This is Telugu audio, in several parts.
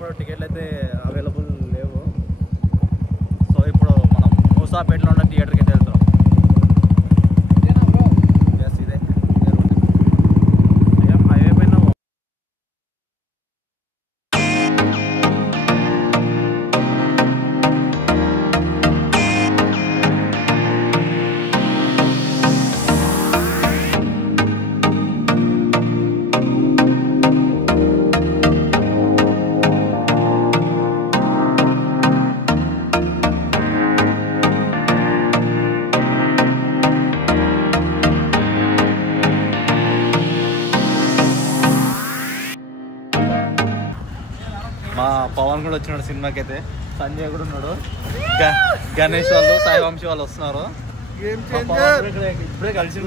ఇప్పుడు టికెట్లు అయితే అవైలబుల్ లేవు. సో ఇప్పుడు మనం మూసాపేటలో ఉన్న థియేటర్కి అయితే వెళ్తాం. ఇదే హైవే పైన మా పవన్ కూడా వచ్చినాడు సినిమాకి. అయితే సంజయ్ కూడా ఉన్నాడు, గణేష్ వాళ్ళు, సాయి వంశీ వాళ్ళు వస్తున్నారు. ఇప్పుడే కలిసి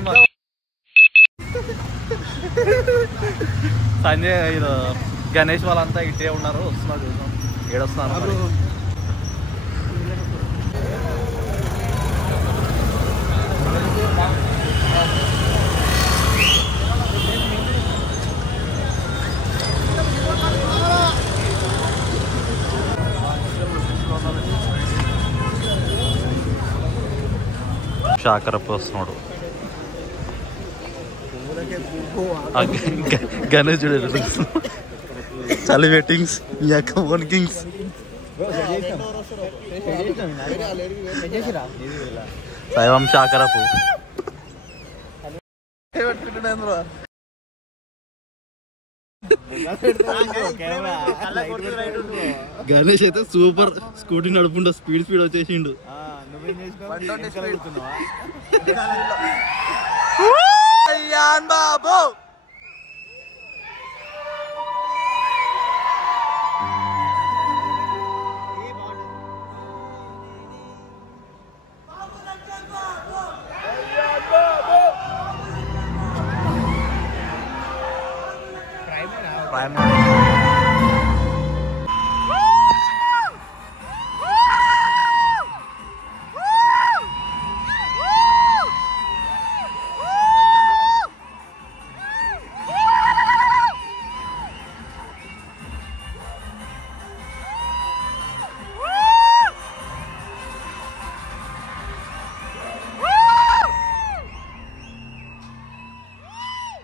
సంజయ్ గణేష్ వాళ్ళంతా ఇటే ఉన్నారు, వస్తున్నారు. ఏడొస్తున్నారు. షాకరప్ప వస్తున్నాడు. గణేష్ చూడ చలి వెయిటింగ్స్ వన్ కింగ్స్ సైవం షాకరప్పు గణేష్ అయితే సూపర్ స్కూటీ నడుపుంటా, స్పీడ్ వచ్చేసిండు. బాబు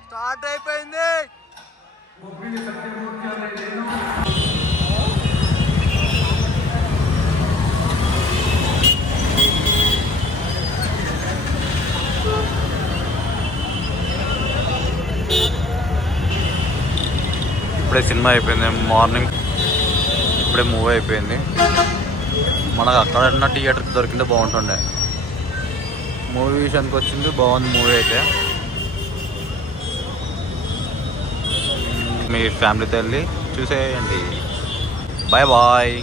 స్టార్ట్ అయిపోయింది. ఇప్పుడే సినిమా అయిపోయింది, మార్నింగ్ ఇప్పుడే మూవీ అయిపోయింది. మనకు అక్కడ థియేటర్కి దొరికింటే బాగుంటుండే. మూవీ విషయానికి వచ్చింది, బాగుంది మూవీ అయితే. మీ ఫ్యామిలీతో వెళ్ళి చూసేయండి. Bye bye.